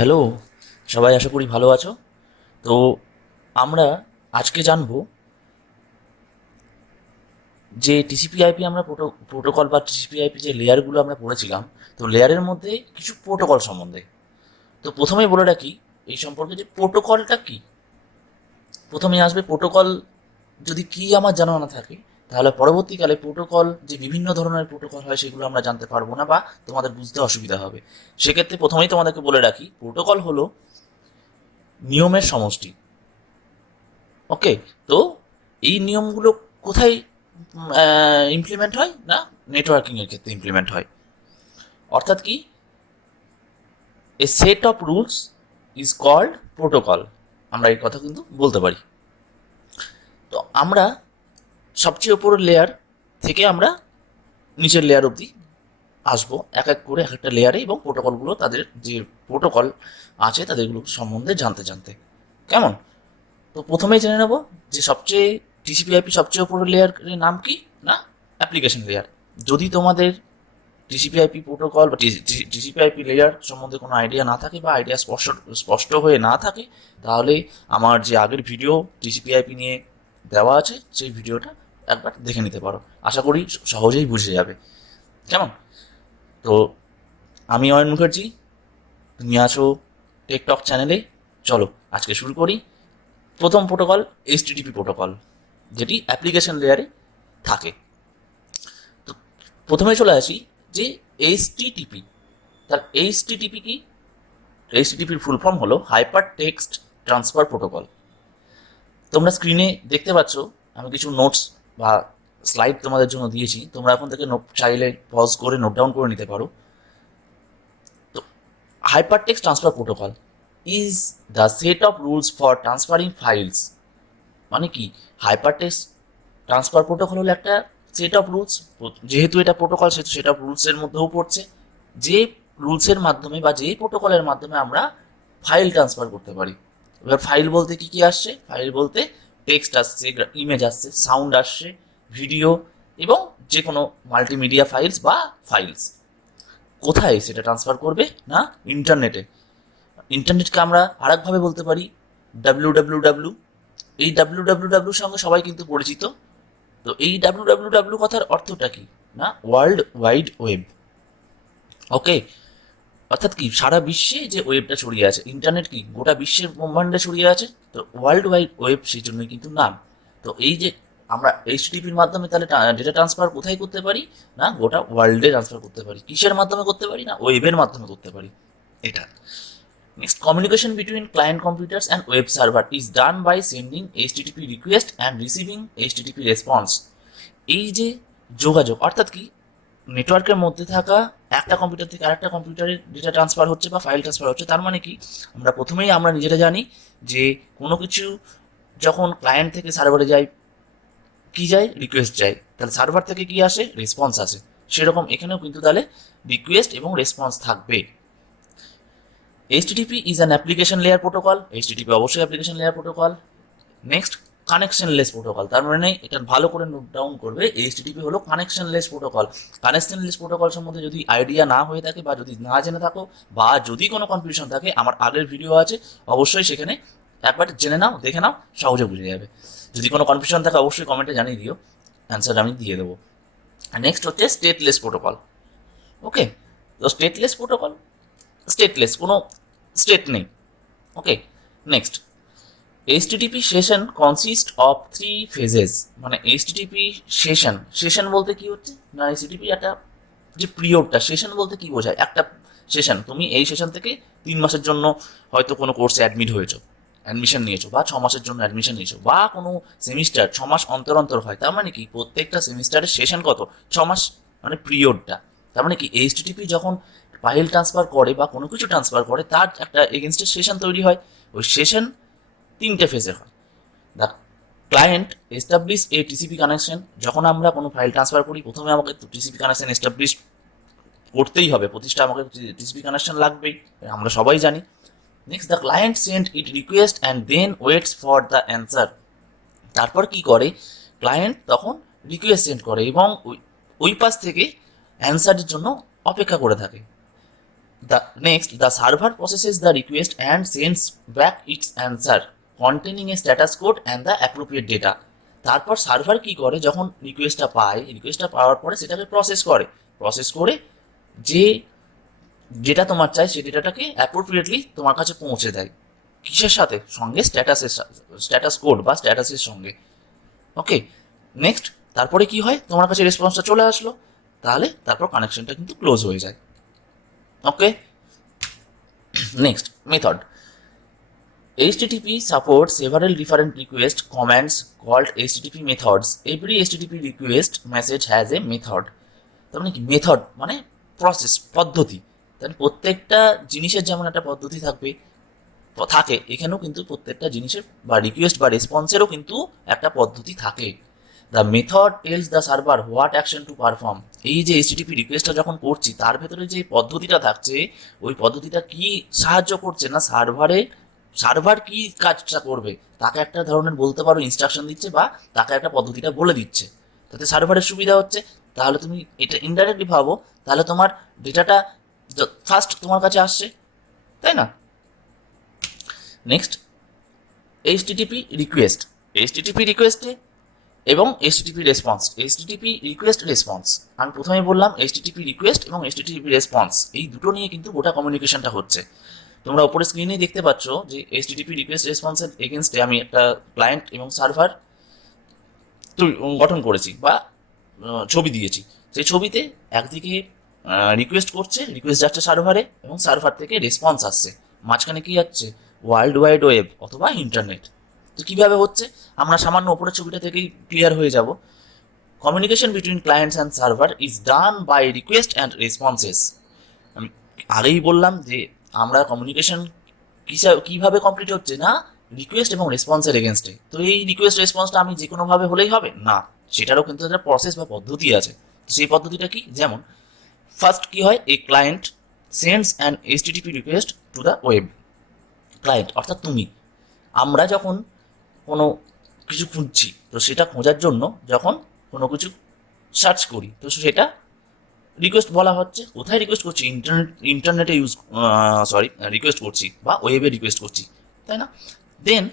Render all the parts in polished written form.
Hello, সবাই আশা করি ভালো আছো। তো আমরা আজকে জানবো যে টিসিপি/আইপি আমরা প্রোটোকল বা টিসিপি/আইপি যে লেয়ারগুলো আমরা পড়েছিলাম, তো লেয়ারের মধ্যে কিছু প্রোটোকল সম্বন্ধে। তো প্রথমেই বলে রাখি এই সম্পর্কে যে প্রোটোকলটা কি। প্রথমে আসবে প্রোটোকল। যদি কি আমার জানা না থাকে, তাহলে পরবর্তীকালে প্রোটোকল যে বিভিন্ন ধরনের প্রোটোকল হয় সেগুলো আমরা জানতে পারবো না বা তোমাদের বুঝতে অসুবিধা হবে। সেক্ষেত্রে প্রথমেই তোমাদেরকে বলে রাখি, প্রোটোকল হলো নিয়মের সমষ্টি। ওকে। তো এই নিয়মগুলো কোথায় ইমপ্লিমেন্ট হয় না, নেটওয়ার্কিং এর ক্ষেত্রে ইমপ্লিমেন্ট হয়। অর্থাৎ কি, a set of rules is called protocol. আমরা এই কথা কিন্তু বলতে পারি। তো আমরা সবচেয়ে উপরের লেয়ার থেকে আমরা নিচের লেয়ার অবধি আসবো, এক এক করে এক একটা লেয়ারে, এবং প্রোটোকলগুলো তাদের যে প্রোটোকল আছে তাদেরগুলো সম্বন্ধে জানতে জানতে কেমন। তো প্রথমেই জেনে নেব যে সবচেয়ে টিসিপি/আইপি সবচেয়ে উপরের লেয়ারের নাম কি না, অ্যাপ্লিকেশন লেয়ার। যদি তোমাদের টিসিপি/আইপি প্রোটোকল বা টিসিপি/আইপি লেয়ার সম্বন্ধে কোনো আইডিয়া না থাকে বা আইডিয়া স্পষ্ট হয়ে না থাকে, তাহলে আমার যে আগের ভিডিও টিসিপি/আইপি নিয়ে দেওয়া আছে সেই ভিডিওটা একবার দেখে নিতে পারো। আশা করি সহজেই বুঝে যাবে। কেমন? তো আমি অয়ন মুখার্জি, তুমি আছো টেকটক চ্যানেলে। চলো আজকে শুরু করি। প্রথম প্রোটোকল এইচটিটিপি প্রোটোকল, যেটি অ্যাপ্লিকেশন লেয়ারে থাকে। তো প্রথমে চলে আসি যে এইচটিটিপি। তার এইচটিটিপি কি? এইচটিটিপির ফুল ফর্ম হলো হাইপার টেক্সট ট্রান্সফার প্রোটোকল। তোমরা স্ক্রিনে দেখতে পাচ্ছ, আমি কিছু নোটস বা স্লাইড তোমাদের জন্য দিয়েছি। তোমরা এখন থেকে চাইলে পজ করে নোট ডাউন করে নিতে পারো। তো hyper text transfer protocol is the set of rules for transferring files. মানে কি, হাইপার টেক্সট ট্রান্সফার প্রোটোকল হলো একটা সেট অফ রুলস। যেহেতু এটা প্রোটোকল, সেহেতু সেট অফ রুলসের মধ্যেও পড়ছে। যে রুলসের মাধ্যমে বা যে প্রোটোকলের মাধ্যমে আমরা ফাইল ট্রান্সফার করতে পারি। এবার ফাইল বলতে কি কি আসছে? ফাইল বলতে টেক্সট আসছে, ইমেজ আসছে, সাউন্ড আসছে, ভিডিও, এবং যে কোনো মাল্টিমিডিয়া ফাইলস বা ফাইলস। কোথায় সেটা ট্রান্সফার করবে না, ইন্টারনেটে। ইন্টারনেটকে আমরা আরেকভাবে বলতে পারি ডাব্লিউ। এই ডাব্লিউ সঙ্গে সবাই কিন্তু পরিচিত। তো এই ডাব্লিউ কথার অর্থটা কি না, ওয়ার্ল্ড ওয়াইড ওয়েব। ওকে। অর্থাৎ কি, সারা বিশ্বে যে ওয়েবটা ছড়িয়ে আছে, ইন্টারনেট কি গোটা বিশ্বের ব্রহ্মাণ্ডে ছড়িয়ে আছে। তো ওয়ার্ল্ড ওয়াইড ওয়েব সেই জন্যই কিন্তু নাম। তো এই যে আমরা এইচটিটিপির মাধ্যমে তাহলে ডেটা ট্রান্সফার কোথায় করতে পারি না, গোটা ওয়ার্ল্ডে ট্রান্সফার করতে পারি। কিসের মাধ্যমে করতে পারি না, ওয়েবের মাধ্যমে করতে পারি। এটা next, communication between client computers and web server is done by sending HTTP request and receiving HTTP response. এই যে যোগাযোগ, অর্থাৎ কি, নেটওয়ার্কের মধ্যে থাকা একটা কম্পিউটার থেকে আরেকটা কম্পিউটারে ডেটা ট্রান্সফার হচ্ছে বা ফাইল ট্রান্সফার হচ্ছে। তার মানে কি, আমরা প্রথমেই আমরা নিজেরা জানি যে কোনো কিছু যখন ক্লায়েন্ট থেকে সার্ভারে যায়, কি যায়, রিকোয়েস্ট যায়, তাহলে সার্ভার থেকে কি আসে, রেসপন্স আসে। সেরকম এখানেও কিন্তু তাহলে রিকোয়েস্ট এবং রেসপন্স থাকবে। HTTP is an application layer protocol. HTTP অবশ্যই application layer protocol. Next, connectionless protocol. তার মানে এটা ভালো করে নোট ডাউন করবে, এইচটিটিপি হলো কানেকশনলেস প্রোটোকল। কানেকশনলেস প্রোটোকল সম্বন্ধে যদি আইডিয়া না হয়ে থাকে বা যদি না জেনে থাকো বা যদি কোনো কনফিউশন থাকে, আমার আগের ভিডিও আছে, অবশ্যই সেখানে একবার জেনে নাও, দেখে নাও, সহজে বুঝে যাবে। যদি কোনো কনফিউশন থাকে অবশ্যই কমেন্টে জানিয়ে দিও, অ্যান্সার আমি দিয়ে দেবো। নেক্সট হচ্ছে স্টেটলেস প্রোটোকল। ওকে। তো স্টেটলেস প্রোটোকল, স্টেটলেস, কোনো স্টেট নেই। Okay. Next, HTTP session consist of 3 phases। মানে এইচটিটিপি সেশন, সেশন বলতে কি হচ্ছে না, এইচটিটিপি একটা যে পিরিয়ডটা, সেশন বলতে কি বোঝায়, একটা সেশন, তুমি এই সেশন থেকে 3 মাসের জন্য হয়তো কোনো কোর্সে অ্যাডমিট হয়েছো, অ্যাডমিশন নিয়েছো, বা 6 মাসের জন্য অ্যাডমিশন নিয়েছো, বা কোনো সেমিস্টার 6 মাস অন্তর অন্তর হয়। তার মানে কি, প্রত্যেকটা সেমিস্টারের সেশন কত, 6 মাস, মানে পিরিয়ডটা। তার মানে কি, এইচটিটিপি যখন ফাইল ট্রান্সফার করে বা কোনো কিছু ট্রান্সফার করে, তার একটা এগেনস্টে সেশন তৈরি হয়। ওই সেশন 3টে ফেজে হয়। The client establish a TCP connection. যখন আমরা কোনো ফাইল ট্রান্সফার করি, প্রথমে আমাকে টিসিপি কানেকশন এস্টাবলিশ করতেই হবে, প্রতিষ্ঠা আমাকে টিসিপি কানেকশন লাগবেই, আমরা সবাই জানি। Next, the client send it request and then waits for the answer. তারপর কি করে, ক্লায়েন্ট তখন রিকোয়েস্ট সেন্ড করে এবং ওই পাশ থেকে অ্যান্সারের জন্য অপেক্ষা করে থাকে। The server processes the request and sends back its answer containing a status code and the appropriate data. তারপর সার্ভার কি করে, যখন রিকোয়েস্টটা পাওয়ার পরে সেটাকে প্রসেস করে যে যেটা তোমার চাই সেই ডেটাটাকে অ্যাপ্রোপ্রিয়েটলি তোমার কাছে পৌঁছে দেয়। কিসের সাথে? সঙ্গে স্ট্যাটাস কোড বা স্ট্যাটাসের সঙ্গে। ওকে, নেক্সট তারপরে কি হয়, তোমার কাছে রেসপন্সটা চলে আসলো, তারপর কানেকশনটা কিন্তু ক্লোজ হয়ে যায়। Okay, next method. HTTP supports several different request commands called HTTP methods. Every HTTP request message has a method. তার মানে কি? মেথড মানে প্রসেস, পদ্ধতি। তাহলে প্রত্যেকটা জিনিসের যেমন একটা পদ্ধতি থাকে, এখানেও কিন্তু প্রত্যেকটা জিনিসের বা রিকোয়েস্ট বা রেসপন্সেরও কিন্তু একটা পদ্ধতি থাকে। The method tells the server what action to perform. এই যে HTTP রিকোয়েস্টটা যখন করছি তার ভেতরে যে পদ্ধতিটা থাকছে, ওই পদ্ধতিটা কি সাহায্য করছে না সার্ভার কি কাজটা করবে তাকে একটা ধরনের বলতে পারো ইনস্ট্রাকশন দিচ্ছে বা তাকে একটা পদ্ধতিটা বলে দিচ্ছে, তাতে সার্ভারের সুবিধা হচ্ছে। তাহলে তুমি এটা ইনডাইরেক্টলি ভাবো, তাহলে তোমার ডেটাটা ফার্স্ট তোমার কাছে আসছে, তাই না? নেক্সট HTTP রিকোয়েস্টে এবং HTTP response. HTTP request response আমি প্রথমেই বললাম, HTTP রিকোয়েস্ট এবং HTTP রেসপন্স এই দুটো নিয়ে কিন্তু গোটা কমিউনিকেশনটা হচ্ছে। তোমরা উপরে স্ক্রিনেই দেখতে পাচ্ছ যে HTTP রিকোয়েস্ট রেসপন্সের এগেনস্টে আমি একটা ক্লায়েন্ট এবং সার্ভার গঠন করেছি বা ছবি দিয়েছি। সেই ছবিতে একদিকে রিকোয়েস্ট যাচ্ছে সার্ভারে এবং সার্ভার থেকে রেসপন্স আসছে, মাঝখানে কি যাচ্ছে? ওয়ার্ল্ড ওয়াইড ওয়েব অথবা ইন্টারনেট। তো কীভাবে হচ্ছে আমরা সামান্য ওপরের ছবিটা থেকেই ক্লিয়ার হয়ে যাব। Communication between clients and server is done by request and responses. আমি আগেই বললাম যে আমরা কমিউনিকেশন কীভাবে কমপ্লিট হচ্ছে না, রিকোয়েস্ট এবং রেসপন্সের এগেনস্টে। তো এই রিকোয়েস্ট রেসপন্সটা আমি যে কোনোভাবে হলেই হবে না, সেটারও কিন্তু একটা প্রসেস বা পদ্ধতি আছে। সেই পদ্ধতিটা কি? যেমন ফার্স্ট কি হয়, a client sends an HTTP request to the web. Client অর্থাৎ তুমি, আমরা যখন কোনো কিছু খুঁজছি তো সেটা খোঁজার জন্য যখন কোনো কিছু সার্চ করি তো সেটা রিকোয়েস্ট বলা হচ্ছে। কোথায় রিকোয়েস্ট করছি? ইন্টারনেটে রিকোয়েস্ট করছি বা ওয়েবে রিকোয়েস্ট করছি, তাই না? Then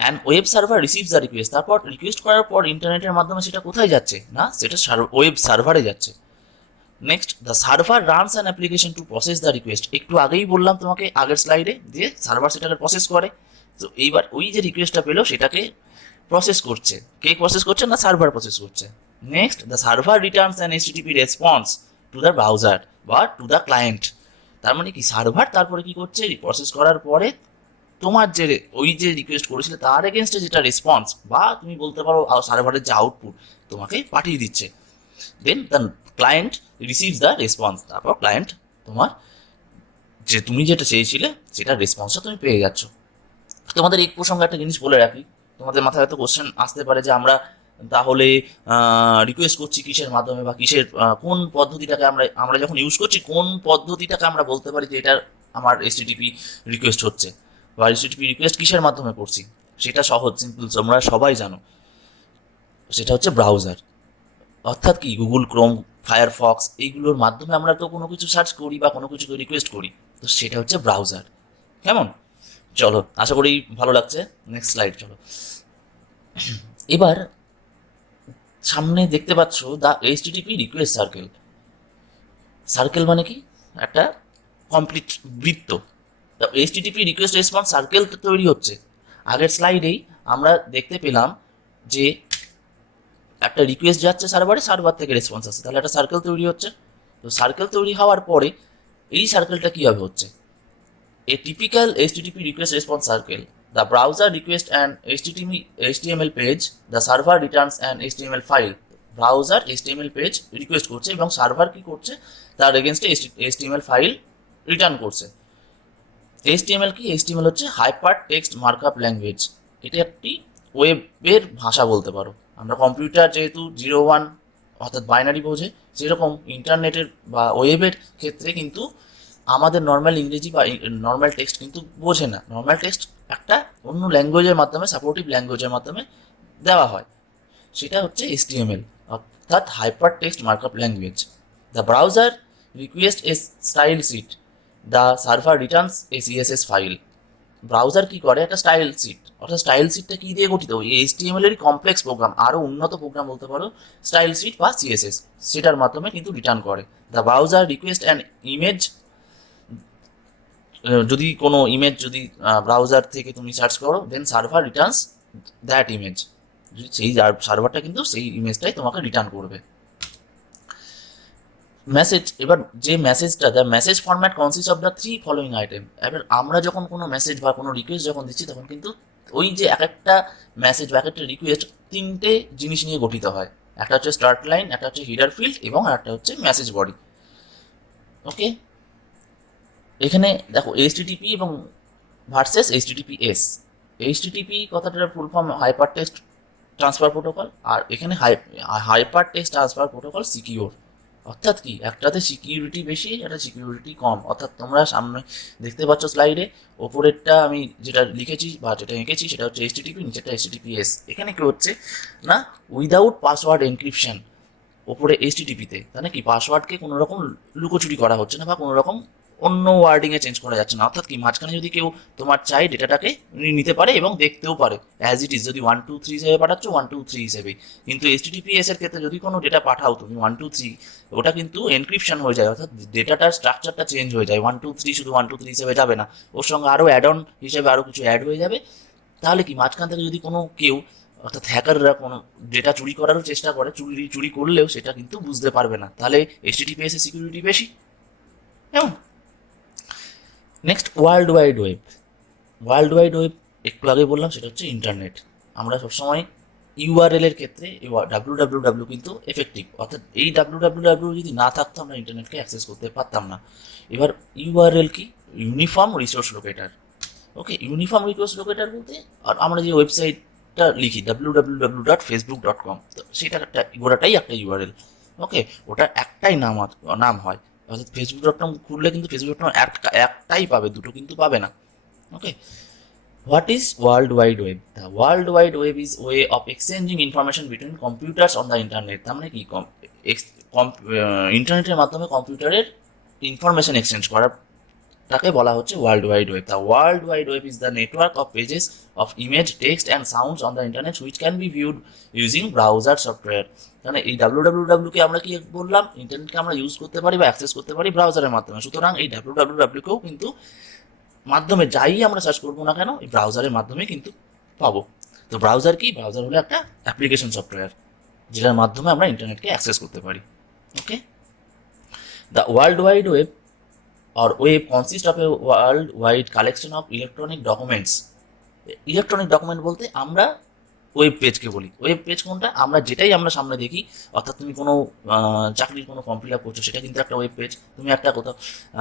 and web server receives the request. তারপর রিকোয়েস্ট করার পর ইন্টারনেটের মাধ্যমে সেটা কোথায় যাচ্ছে না, সেটা ওয়েব সার্ভারে যাচ্ছে। Next the server runs an application to process the request. একটু আগেই বললাম তোমাকে আগের স্লাইডে যে সার্ভার সেটাকে প্রসেস করে। তো এইবার ওই যে রিকোয়েস্টটা পেলো সেটাকে প্রসেস করছে। কে প্রসেস করছে না? সার্ভার প্রসেস করছে। Next the server Returns an HTTP response to the browser বা টু দ্য ক্লায়েন্ট। তার মানে কি, সার্ভার তারপরে কি করছে, প্রসেস করার পরে তোমার যে ওই যে রিকোয়েস্ট করেছিলে তার এগেনস্টে যেটা রেসপন্স বা তুমি বলতে পারো সার্ভারের যে আউটপুট তোমাকে পাঠিয়ে দিচ্ছে। Then the client receives the response. তারপর ক্লায়েন্ট তোমার যে তুমি যেটা চেয়েছিলে সেটার রেসপন্সটা তুমি পেয়ে যাচ্ছ। তোমাদের এই প্রসঙ্গে একটা জিনিস বলে রাখি, তোমাদের মাথায় হয়তো কোশ্চেন আসতে পারে যে আমরা তাহলে রিকোয়েস্ট করছি কিসের মাধ্যমে বা কোন পদ্ধতিটাকে আমরা যখন ইউজ করছি কোন পদ্ধতিটাকে আমরা বলতে পারি যে এটা আমার HTTP রিকোয়েস্ট হচ্ছে বা HTTP রিকোয়েস্ট কিসের মাধ্যমে করছি। সেটা সহজ, সিম্পল, তোমরা সবাই জানো, সেটা হচ্ছে ব্রাউজার। অর্থাৎ কি, গুগল ক্রোম, ফায়ারফক্স এইগুলোর মাধ্যমে আমরা তো কোনো কিছু সার্চ করি বা কোনো কিছু রিকোয়েস্ট করি, তো সেটা হচ্ছে ব্রাউজার। কেমন? চলো, আশা করি ভালো লাগছে। নেক্সট স্লাইড চলো। এবার সামনে দেখতে পাচ্ছ দ্য HTTP রিকোয়েস্ট সার্কেল মানে কি? একটা কমপ্লিট বৃত্ত। HTTP রিকোয়েস্ট রেসপন্স সার্কেল তৈরি হচ্ছে। আগের স্লাইডেই আমরা দেখতে পেলাম যে একটা রিকোয়েস্ট যাচ্ছে সার্ভার থেকে রেসপন্স আসছে, তাহলে একটা সার্কেল তৈরি হচ্ছে। তো সার্কেল তৈরি হওয়ার পরে এই সার্কেলটা কীভাবে হচ্ছে? এ typical HTTP request response circle, the browser request an HTML page, the server Returns an HTML file. Browser HTML page request করছে এবং সার্ভার কি করছে, তার এগেনস্টে HTML ফাইল রিটার্ন করছে। HTML হচ্ছে হাইপার টেক্সট মার্কআপ ল্যাঙ্গুয়েজ। এটা একটি ওয়েবের ভাষা বলতে পারো। আমরা কম্পিউটার যেহেতু 0-1 অর্থাৎ বাইনারি বোঝে, সেরকম ইন্টারনেটের বা ওয়েবের ক্ষেত্রে কিন্তু আমাদের নর্মাল ইংরেজি বা নর্মাল টেক্সট কিন্তু বোঝে না। নর্মাল টেক্সট একটা অন্য ল্যাঙ্গুয়েজের মাধ্যমে, সাপোর্টিভ ল্যাঙ্গুয়েজের মাধ্যমে দেওয়া হয়, সেটা হচ্ছে HTML অর্থাৎ hyper text markup language. The browser request a style sheet, the server returns a CSS file. Browser কি করে, একটা স্টাইল শিট, অর্থাৎ স্টাইল শিটটা কি দিয়ে গঠিত, ওই এইচটিএমএল এরই কমপ্লেক্স প্রোগ্রাম, আরও উন্নত প্রোগ্রাম বলতে পারো স্টাইল শিট বা সিএসএস, সেটার মাধ্যমে কিন্তু রিটার্ন করে। The browser request and image, যদি কোনো ইমেজ যদি ব্রাউজার থেকে তুমি সার্চ করো, দেন সার্ভার রিটার্নস দ্যাট ইমেজ, সেই সার্ভারটা কিন্তু সেই ইমেজটাই তোমাকে রিটার্ন করবে। মেসেজ, এবার যে মেসেজটা, the message format consist of the three following item. এবার আমরা যখন কোনো মেসেজ বা কোনো রিকোয়েস্ট যখন দিচ্ছি, তখন কিন্তু ওই যে এক একটা মেসেজ বা এক একটা রিকোয়েস্ট তিনটে জিনিস নিয়ে গঠিত হয়। একটা হচ্ছে স্টার্ট লাইন, একটা হচ্ছে হিডার ফিল্ড, এবং একটা হচ্ছে মেসেজ বডি। ওকে, এখানে দেখো এইচটিটিপি এবং ভার্সেস এইচটিটিপিএস। এইচটিটিপি কথাটার full form hyper text transfer protocol, আর এখানে hyper text transfer protocol secure. অর্থাৎ কি, একটাতে সিকিউরিটি বেশি, একটা সিকিউরিটি কম। অর্থাৎ তোমরা সামনে দেখতে পাচ্ছ স্লাইডে, ওপরেরটা আমি যেটা লিখেছি বা যেটা এঁকেছি সেটা হচ্ছে এইচটিটিপি, নিচেরটা এইচটিটিপিএস। এখানে কি হচ্ছে না, উইদাউট পাসওয়ার্ড এনক্রিপশন ওপরে এইচটিটিপিতে, তাহলে কি পাসওয়ার্ডকে কোনো রকম লুকোচুরি করা হচ্ছে না বা কোনো রকম অন্য ওয়ার্ডিংয়ে চেঞ্জ করা যাচ্ছে না। অর্থাৎ কি, মাঝখানে যদি কেউ তোমার চাই ডেটাটাকে নিতে পারে এবং দেখতেও পারে অ্যাজ ইট ইজ। যদি 123 হিসেবে পাঠাচ্ছ 123 হিসেবেই, কিন্তু এইচটিটিপিএস এর ক্ষেত্রে যদি কোনো ডেটা পাঠাও তুমি 123, ওটা কিন্তু এনক্রিপশন হয়ে যায়, অর্থাৎ ডেটাটার স্ট্রাকচারটা চেঞ্জ হয়ে যায়। 123 শুধু 123 হিসেবে যাবে না, ওর সঙ্গে আরও অ্যাড অন হিসেবে আরও কিছু অ্যাড হয়ে যাবে। তাহলে কি, মাঝখান থেকে যদি কোনো কেউ, অর্থাৎ হ্যাকাররা কোনো ডেটা চুরি করারও চেষ্টা করে, চুরি করলেও সেটা কিন্তু বুঝতে পারবে না। তাহলে এইচটিটিপিএস এর সিকিউরিটি বেশি। এবং next, world wide web. World wide web একটু আগে বললাম, সেটা হচ্ছে ইন্টারনেট। আমরা সবসময় ইউআরএল এর ক্ষেত্রে ডাব্লিউ কিন্তু এফেক্টিভ, অর্থাৎ এই ডাব্লিউ যদি না থাকতো আমরা ইন্টারনেটকে অ্যাক্সেস করতে পারতাম না। এবার ইউআরএল কি, ইউনিফর্ম রিসোর্স লোকেটার। ওকে, ইউনিফর্ম রিসোর্স লোকেটার বলতে, আর আমরা যে ওয়েবসাইটটা লিখি www.facebook.com, তো সেটার একটা গোটাটাই একটা ইউআরএল। ওকে, ওটা একটাই নাম হয়, অর্থাৎ facebook.com খুললে কিন্তু facebook.com একটাই পাবে, দুটো কিন্তু পাবে না। Okay, what is world wide web? The world wide web is way of exchanging information between computers on the internet. তার মানে কি, ইন্টারনেটের মাধ্যমে কম্পিউটারের ইনফরমেশন এক্সচেঞ্জ করার তাকে বলা হচ্ছে world wide web. The world wide web is the network of pages of image, text and sounds on the internet which can be viewed using browser software. মানে এই কে আমরা কি বললাম, ইন্টারনেটকে আমরা ইউজ করতে পারি বা অ্যাক্সেস করতে পারি ব্রাউজারের মাধ্যমে। সুতরাং এই কেও কিন্তু মাধ্যমে যাই আমরা সার্চ করবো না কেন, এই ব্রাউজারের মাধ্যমে কিন্তু পাবো। তো ব্রাউজার কি, ব্রাউজার হলো একটা অ্যাপ্লিকেশন সফটওয়্যার যেটার মাধ্যমে আমরা ইন্টারনেটকে অ্যাক্সেস করতে পারি। Okay, the world wide web or web consists of a worldwide collection of electronic documents. Electronic document বলতে আমরা ওয়েব পেজকে বলি। ওয়েব পেজ কোনটা, আমরা যেটাই আমরা সামনে দেখি, অর্থাৎ তুমি কোনো চাকরির কোনো ফর্ম ফিল আপ করছো, সেটা কিন্তু একটা ওয়েব পেজ। তুমি একটা কোথাও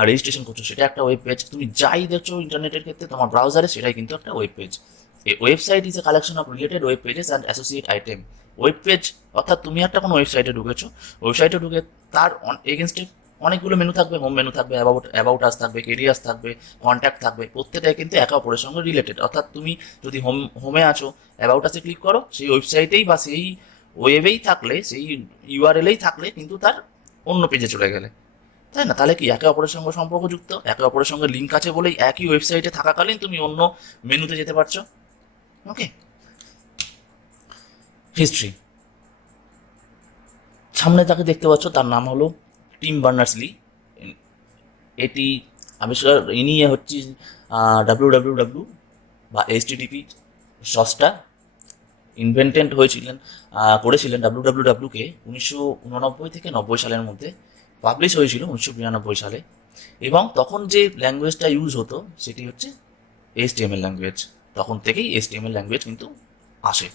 রেজিস্ট্রেশন করছো, সেটা একটা ওয়েব পেজ। তুমি যাই দেখছো ইন্টারনেটের ক্ষেত্রে তোমার ব্রাউজারে, সেটাই কিন্তু একটা web page. A website is a collection of related web pages and associate item. Web page অর্থাৎ তুমি একটা কোনো ওয়েবসাইটে ঢুকেছো, ওয়েবসাইটে ঢুকে তার এগেনস্টে অনেকগুলো মেনু থাকবে, হোম মেনু থাকবে, অ্যাবাউট আস থাকবে, কেরিয়ার্স থাকবে, কন্ট্যাক্ট থাকবে, প্রত্যেকটাই কিন্তু একে অপরের সঙ্গে রিলেটেড। অর্থাৎ তুমি যদি হোমে আছো, অ্যাবাউট আসে ক্লিক করো, সেই ওয়েবসাইটেই বা সেই ওয়েবেই থাকলে, সেই ইউআরএলেই থাকলে কিন্তু তার অন্য পেজে চলে গেলে, তাই না? তাহলে কি একে অপরের সঙ্গে সম্পর্কযুক্ত, একে অপরের সঙ্গে লিঙ্ক আছে বলেই একই ওয়েবসাইটে থাকাকালীন তুমি অন্য মেনুতে যেতে পারছো। ওকে, হিস্ট্রি। সামনে তাকে দেখতে পাচ্ছ, তার নাম হলো টিম বার্নার্স-লি। এটি আবিষ্কার, ইনি হচ্ছে ডাব্লিউ বা এইচটিটিপি সসটা ইনভেন্টেড করেছিলেন কে 1989 থেকে 90 সালের মধ্যে। পাবলিশ হয়েছিল 1992 সালে। এবং তখন যে ল্যাঙ্গুয়েজটা ইউজ হতো সেটি হচ্ছে এইচটিএমএল ল্যাঙ্গুয়েজ। তখন থেকেই এইচটিএমএল ল্যাঙ্গুয়েজ কিন্তু আসে।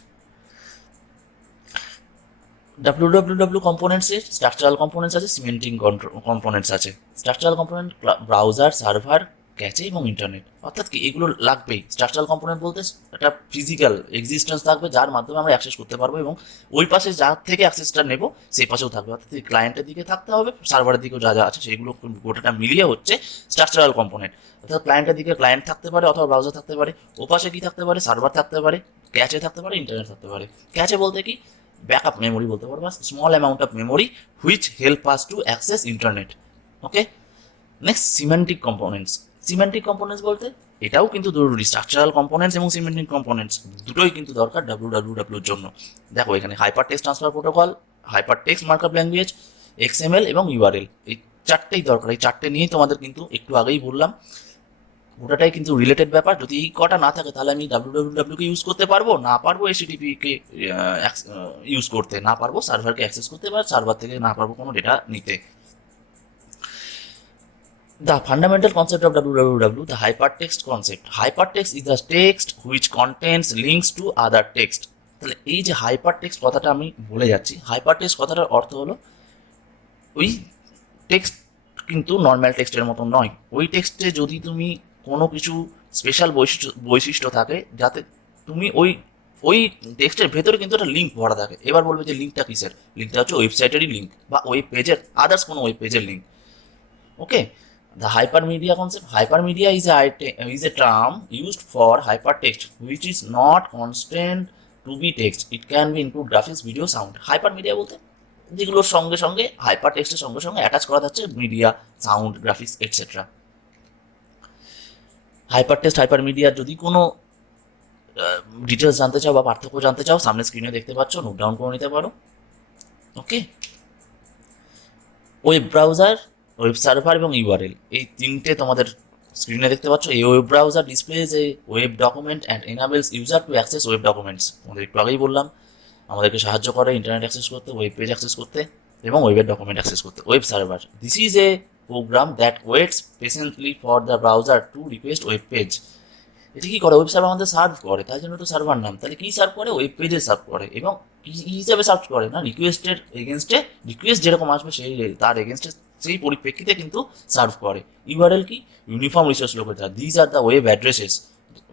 কম্পোনেন্টসের স্ট্রাকচারাল কম্পোনেন্টস আছে, সিমেন্টিং কম্পোনেন্টস আছে। স্ট্রাকচারাল কম্পোনেন্ট ব্রাউজার, সার্ভার, ক্যাচে এবং ইন্টারনেট। অর্থাৎ কি, এগুলো লাগবেই। স্ট্রাকচারাল কম্পোনেন্ট বলতে একটা ফিজিক্যাল এক্সিস্টেন্স থাকবে যার মাধ্যমে আমরা অ্যাক্সেস করতে পারবো, এবং ওই পাশে যার থেকে অ্যাক্সেসটা নেব সেই পাশেও থাকবে। অর্থাৎ ক্লায়েন্টের দিকে থাকতে হবে, সার্ভারের দিকেও যা যা আছে সেগুলো গোটাটা মিলিয়ে হচ্ছে স্ট্রাকচারাল কম্পোনেন্ট। অর্থাৎ ক্লায়েন্টের দিকে ক্লায়েন্ট থাকতে পারে অথবা ব্রাউজার থাকতে পারে, ও পাশে কি থাকতে পারে, সার্ভার থাকতে পারে, ক্যাচে থাকতে পারে, ইন্টারনেট থাকতে পারে। ক্যাচে বলতে কি, ব্যাকআপ মেমোরি বলতে পারবো, small amount of memory which help us to access internet. Okay, next semantic components. Semantic components বলতে এটাও কিন্তু জরুরি, স্ট্রাকচারাল কম্পোনেন্টস এবং সিমেন্টিক কম্পোনেন্টস দুটোই কিন্তু দরকার ডাব্লিউর জন্য। দেখো এখানে hyper text transfer protocol, hyper text markup language, XML এবং ইউআরএল, এই চারটেই দরকার। এই চারটে নিয়েই তোমাদের কিন্তু একটু আগেই বললাম, গোটাটাই কিন্তু রিলেটেড ব্যাপার। যদি এই কটা না থাকে তাহলে আমি ডাব্লিউকে ইউজ করতে পারবো, না পারবো এইচটিটিপি কে ইউজ করতে, না পারবো সার্ভারকে অ্যাক্সেস করতে, বা সার্ভার থেকে না পারবো কোনো ডেটা নিতে। The fundamental concept of www, the hypertext concept. Hypertext is the text which contains links to other text. তাহলে এই যে হাইপারটেক্সট কথাটা আমি বলে যাচ্ছি, হাইপারটেক্সট কথাটার অর্থ হলো ওই টেক্সট কিন্তু নর্মাল টেক্সটের মতো নয়। ওই টেক্সটে যদি তুমি কোনো কিছু স্পেশাল বৈশিষ্ট্য থাকে, যাতে তুমি ওই ওই টেক্সটের ভেতরে কিন্তু একটা লিঙ্ক ভরা থাকে। এবার বলবে যে লিঙ্কটা কিসের? লিঙ্কটা হচ্ছে ওয়েবসাইটেরই লিঙ্ক বা ওয়েব পেজের, আদার্স কোনো ওয়েব পেজের link. Okay, the hypermedia concept. Hypermedia is a term used for hypertext which is not constrained to be text. It can be include graphics, video, sound. Hypermedia বলতে যেগুলোর সঙ্গে সঙ্গে hyper টেক্সটের সঙ্গে সঙ্গে অ্যাটাচ করা যাচ্ছে media, sound, graphics etcetera. Hyper text, hyper মিডিয়ার যদি কোনো ডিটেলস জানতে চাও বা পার্থক্য জানতে চাও, সামনে স্ক্রিনে দেখতে পাচ্ছ, নোট ডাউন করে নিতে পারো। Okay, web browser, web server এবং ইউআরএল, এই তিনটে তোমাদের স্ক্রিনে দেখতে পাচ্ছ। এই web browser displays a web document and enables user to access web documents. তোমাদের একটু আগেই বললাম, আমাদেরকে সাহায্য করে ইন্টারনেট অ্যাক্সেস করতে, ওয়েব পেজ অ্যাক্সেস করতে এবং ওয়েবের ডকুমেন্ট অ্যাক্সেস করতে। Web server, this is a program that waits patiently for the browser to request web page. এটা কি করে? ওয়েব সার্ভার আমাদের সার্ভ করে, তাই জন্য তো সার্ভার নাম। তাহলে কি সার্ভ করে? ওয়েব পেজে সার্ভ করে। এবং কি হিসাবে সার্ভ করে? না, রিকোয়েস্টের এগেনস্টে, রিকোয়েস্ট যেরকম আসবে সেই তার এগেনস্টে, সেই পরিপ্রেক্ষিতে কিন্তু সার্ভ করে। ইউআরএল কি? Uniform resource locator. This are the web addresses,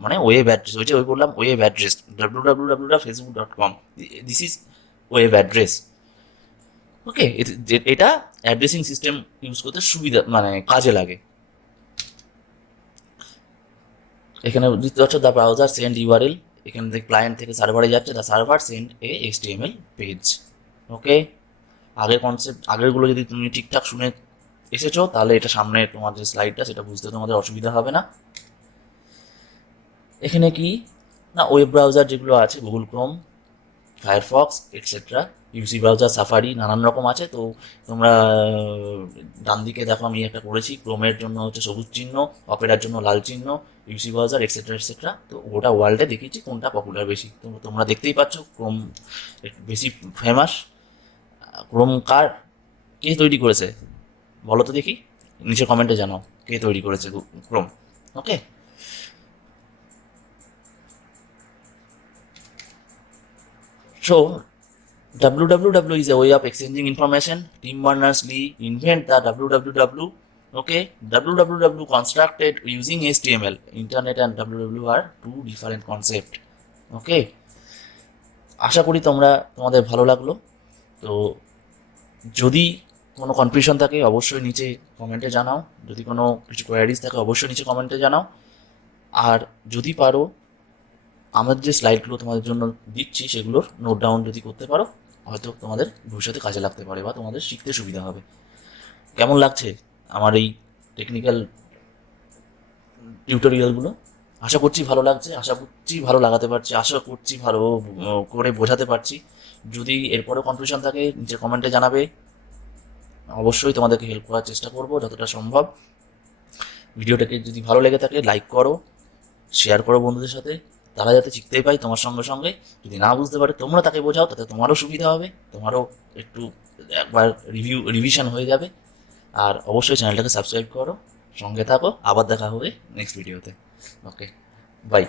মানে ওয়েব অ্যাড্রেস, ওই যে ওই বললাম web address, www.facebook.com, this is web address. Okay, এটা অ্যাড্রেসিং সিস্টেম ইউজ করতে সুবিধা, মানে কাজে লাগে। এখানে দিতে হচ্ছে দ্য ব্রাউজার সেন্ড ইউআরএল, এখান থেকে ক্লায়েন্ট থেকে সার্ভারে যাচ্ছে, the server send a HTML page. Okay, আগের কনসেপ্ট, আগেরগুলো যদি তুমি ঠিকঠাক শুনে এসেছো তাহলে এটা সামনে তোমার যে স্লাইডটা সেটা বুঝতে তোমাদের অসুবিধা হবে না। এখানে কি না, ওয়েব ব্রাউজার যেগুলো আছে, Google Chrome, Firefox etcetera, UC browser, Safari, নানান রকম আছে। তো তোমরা ডান দিকে দেখো আমি একটা করেছি, ক্রোমের জন্য হচ্ছে সবুজ চিহ্ন, অপেরার জন্য লাল চিহ্ন, ইউসি ব্রাউজার এটসেট্রা এটসেট্রা। তো গোটা ওয়ার্ল্ডে দেখিয়েছি কোনটা পপুলার বেশি। তো তোমরা দেখতেই পাচ্ছ ক্রোম বেশি ফেমাস। ক্রোম কে তৈরি করেছে বলো তো দেখি, নিচে কমেন্টে জানাও কে তৈরি করেছে Chrome. Okay, so www is a way of exchanging information. Tim Berners-Lee invent the www. Okay, www constructed using HTML. Internet and www are two different concepts. Okay, আশা করি তোমাদের ভালো লাগলো। তো যদি কোনো কনফিউশন থাকে অবশ্যই নিচে কমেন্টে জানাও, যদি কোনো কিছু কোয়ারিজ থাকে অবশ্যই নিচে কমেন্টে জানাও। আর যদি পারো আমাদের যে স্লাইডগুলো তোমাদের জন্য দিচ্ছি সেগুলোর নোট ডাউন যদি করতে পারো, হয়তো তোমাদের ভবিষ্যতে কাজে লাগতে পারে বা তোমাদের শিখতে সুবিধা হবে। কেমন লাগছে আমার এই টেকনিক্যাল টিউটোরিয়ালগুলো? আশা করছি ভালো লাগছে, আশা করছি ভালো লাগাতে পারছি, আশা করছি ভালো করে বোঝাতে পারছি। যদি এরপরেও কনফিউশন থাকে নিচে কমেন্টে জানাবে, অবশ্যই তোমাদেরকে হেল্প করার চেষ্টা করবো যতটা সম্ভব। ভিডিওটাকে যদি ভালো লেগে থাকে লাইক করো, শেয়ার করো বন্ধুদের সাথে, তারা যাতে শিখতেই পাই তোমার সঙ্গে সঙ্গে। যদি না বুঝতে পারে তোমরা তাকে বোঝাও, তাতে তোমারও সুবিধা হবে, তোমারও একটু একবার রিভিশন হয়ে যাবে। আর অবশ্যই চ্যানেলটাকে সাবস্ক্রাইব করো, সঙ্গে থাকো। আবার দেখা হবে নেক্সট ভিডিওতে। ওকে, বাই।